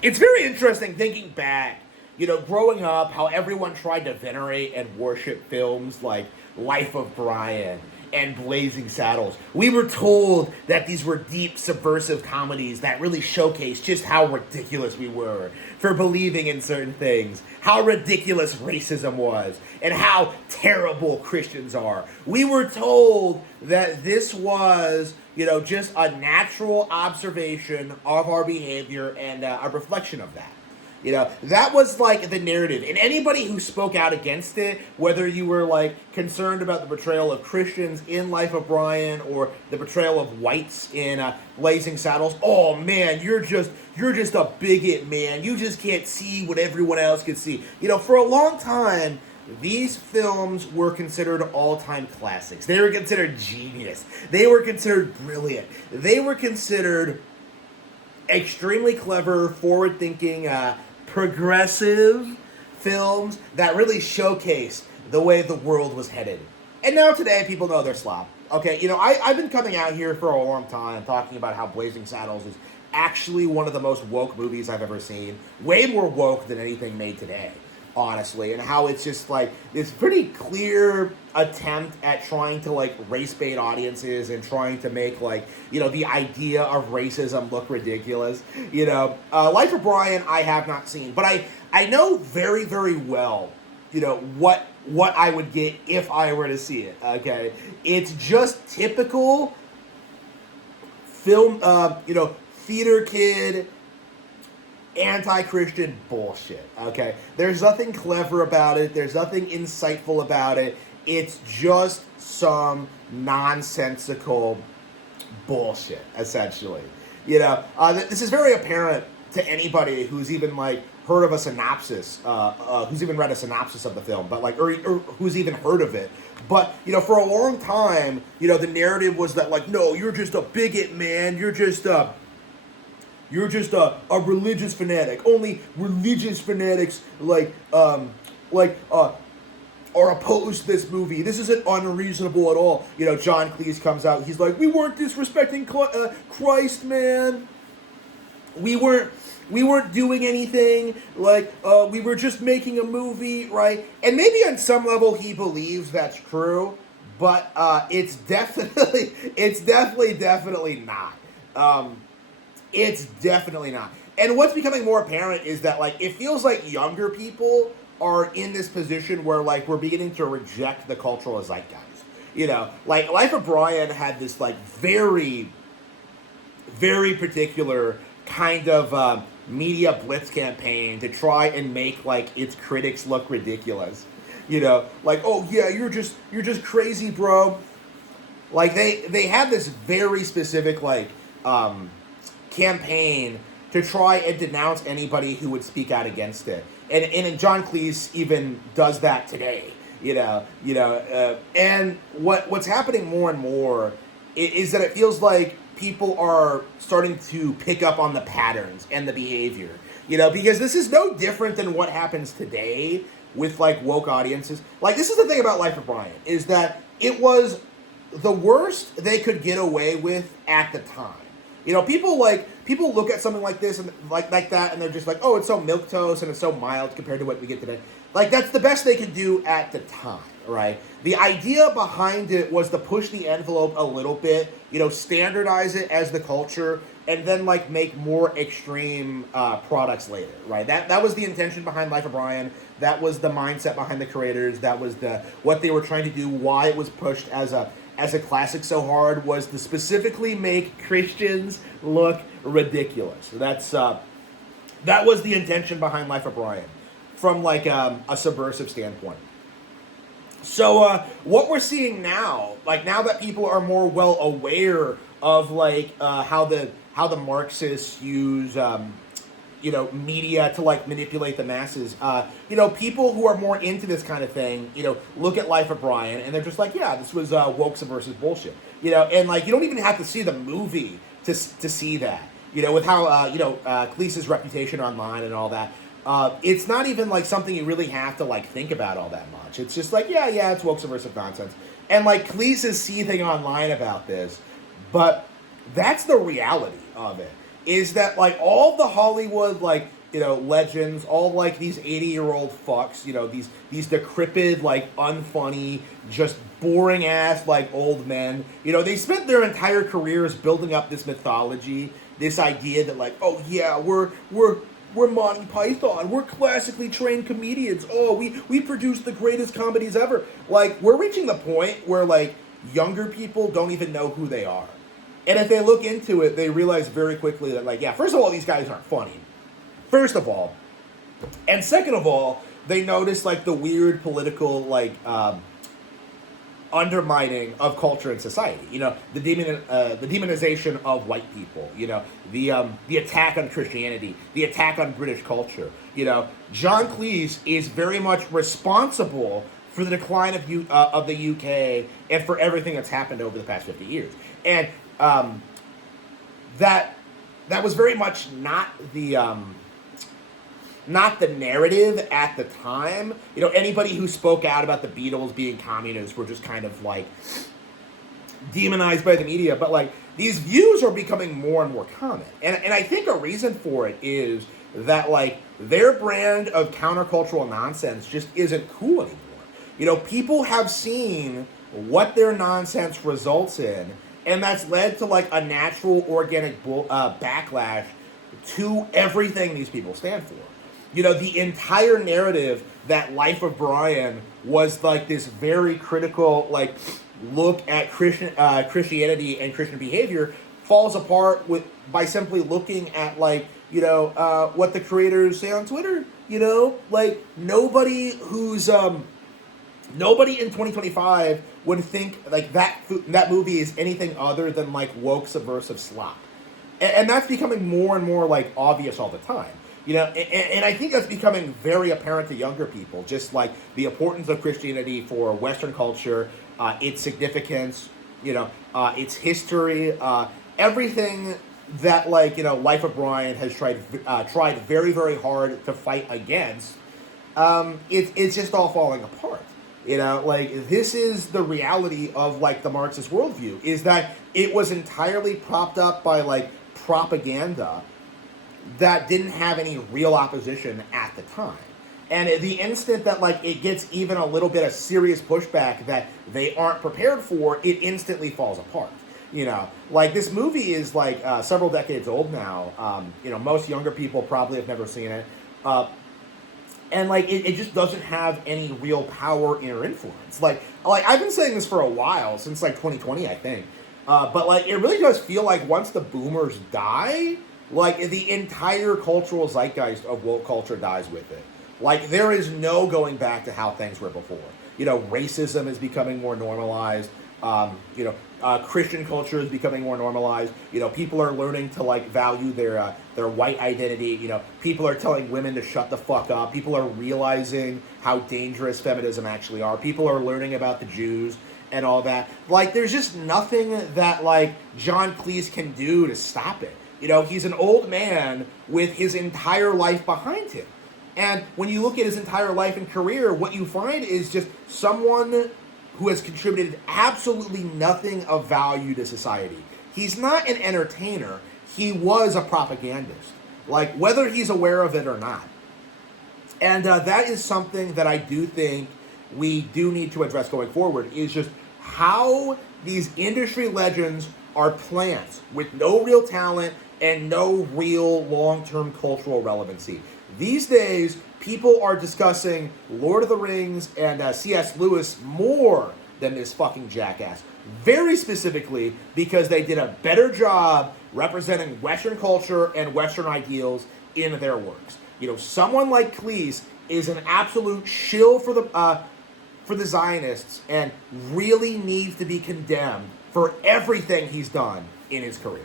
It's very interesting thinking back, growing up, how everyone tried to venerate and worship films like Life of Brian and Blazing Saddles. We were told that these were deep, subversive comedies that really showcased just how ridiculous we were for believing in certain things, how ridiculous racism was, and how terrible Christians are. We were told that this was, just a natural observation of our behavior and a reflection of that. That was like the narrative. And anybody who spoke out against it, whether you were like concerned about the portrayal of Christians in Life of Brian or the portrayal of whites in Blazing Saddles, oh man, you're just a bigot, man. You just can't see what everyone else can see. For a long time, these films were considered all-time classics. They were considered genius. They were considered brilliant. They were considered extremely clever, forward-thinking, progressive films that really showcase the way the world was headed. And now today, people know they're slop. Okay, I've been coming out here for a long time talking about how Blazing Saddles is actually one of the most woke movies I've ever seen. Way more woke than anything made today, honestly. And how it's just like this pretty clear attempt at trying to like race bait audiences and trying to make like, the idea of racism look ridiculous. Life of Brian I have not seen, but I know very, very well, what I would get if I were to see it. Okay. It's just typical film, theater kid, anti-Christian bullshit, okay? There's nothing clever about it. There's nothing insightful about it. It's just some nonsensical bullshit, essentially. This is very apparent to anybody who's even, like, heard of a synopsis, who's even read a synopsis of the film, but, like, or who's even heard of it. But, for a long time, the narrative was that, like, no, you're just a bigot, man. You're just a religious fanatic. Only religious fanatics are opposed to this movie. This isn't unreasonable at all. John Cleese comes out. He's like, we weren't disrespecting Christ, man. We weren't doing anything. Like, we were just making a movie, right? And maybe on some level he believes that's true, but it's definitely not. It's definitely not. And what's becoming more apparent is that, like, it feels like younger people are in this position where, like, we're beginning to reject the cultural zeitgeist. Like, Life of Brian had this, like, very, very particular kind of media blitz campaign to try and make, like, its critics look ridiculous. Like, oh, yeah, you're just crazy, bro. Like, they had this very specific, like, campaign to try and denounce anybody who would speak out against it, and John Cleese even does that today. And what's happening more and more is that it feels like people are starting to pick up on the patterns and the behavior. Because this is no different than what happens today with like woke audiences. Like, this is the thing about Life of Brian, is that it was the worst they could get away with at the time. People look at something like this and like that, and they're just like, oh, it's so milquetoast and it's so mild compared to what we get today. Like, that's the best they could do at the time, right? The idea behind it was to push the envelope a little bit, standardize it as the culture, and then like make more extreme products later, right? That was the intention behind Life of Brian. That was the mindset behind the creators. That was what they were trying to do. Why it was pushed as a classic so hard was to specifically make Christians look ridiculous. That was the intention behind Life of Brian, from like a subversive standpoint. So what we're seeing now, like now that people are more well aware of like how the Marxists use media to like manipulate the masses, people who are more into this kind of thing, look at Life of Brian and they're just like, yeah, this was woke subversive bullshit, and like you don't even have to see the movie to see that, with how Cleese's reputation online and all that. It's not even like something you really have to like think about all that much. It's just like, yeah, it's woke subversive nonsense. And like Cleese is seething online about this, but that's the reality of it. is that like all the Hollywood like legends, all like these 80-year-old fucks, these decrepit, like unfunny, just boring ass like old men. They spent their entire careers building up this mythology, this idea that like, oh yeah, we're Monty Python. We're classically trained comedians. Oh, we produce the greatest comedies ever. Like, we're reaching the point where, like, younger people don't even know who they are. And if they look into it, they realize very quickly that, like, yeah, first of all, these guys aren't funny. First of all. And second of all, they notice, like, the weird political, like, undermining of culture and society. The demonization of white people. The attack on Christianity, the attack on British culture. John Cleese is very much responsible for the decline of the UK and for everything that's happened over the past 50 years. And that was very much not the narrative at the time. Anybody who spoke out about the Beatles being communists were just kind of like demonized by the media. But like these views are becoming more and more common. And I think a reason for it is that like their brand of countercultural nonsense just isn't cool anymore. People have seen what their nonsense results in, and that's led to like a natural organic backlash to everything these people stand for. The entire narrative that Life of Brian was like this very critical, like, look at Christianity and Christian behavior falls apart by simply looking at, like, what the creators say on Twitter. Like, nobody in 2025 would think, like, that movie is anything other than, like, woke subversive slop. And that's becoming more and more, like, obvious all the time. And I think that's becoming very apparent to younger people, just like the importance of Christianity for Western culture, its significance, its history, everything that, like, Life of Brian has tried very, very hard to fight against. It's just all falling apart. Like, this is the reality of, like, the Marxist worldview, is that it was entirely propped up by, like, propaganda that didn't have any real opposition at the time. And the instant that, like, it gets even a little bit of serious pushback that they aren't prepared for, it instantly falls apart. Like, this movie is, like, several decades old now. Most younger people probably have never seen it. And, like, it just doesn't have any real power or influence. Like I've been saying this for a while, since, like, 2020, I think. But, like, it really does feel like once the boomers die, like, the entire cultural zeitgeist of woke culture dies with it. Like, there is no going back to how things were before. Racism is becoming more normalized. Christian culture is becoming more normalized. People are learning to, like, value their white identity. People are telling women to shut the fuck up. People are realizing how dangerous feminism actually are. People are learning about the Jews and all that. Like, there's just nothing that, like, John Cleese can do to stop it. He's an old man with his entire life behind him. And when you look at his entire life and career, what you find is just someone who has contributed absolutely nothing of value to society. He's not an entertainer. He was a propagandist. Like, whether he's aware of it or not. And that is something that I do think we do need to address going forward, is just how these industry legends are plants with no real talent and no real long-term cultural relevancy. These days, people are discussing Lord of the Rings and C.S. Lewis more than this fucking jackass. Very specifically because they did a better job representing Western culture and Western ideals in their works. Someone like Cleese is an absolute shill for the Zionists and really needs to be condemned for everything he's done in his career.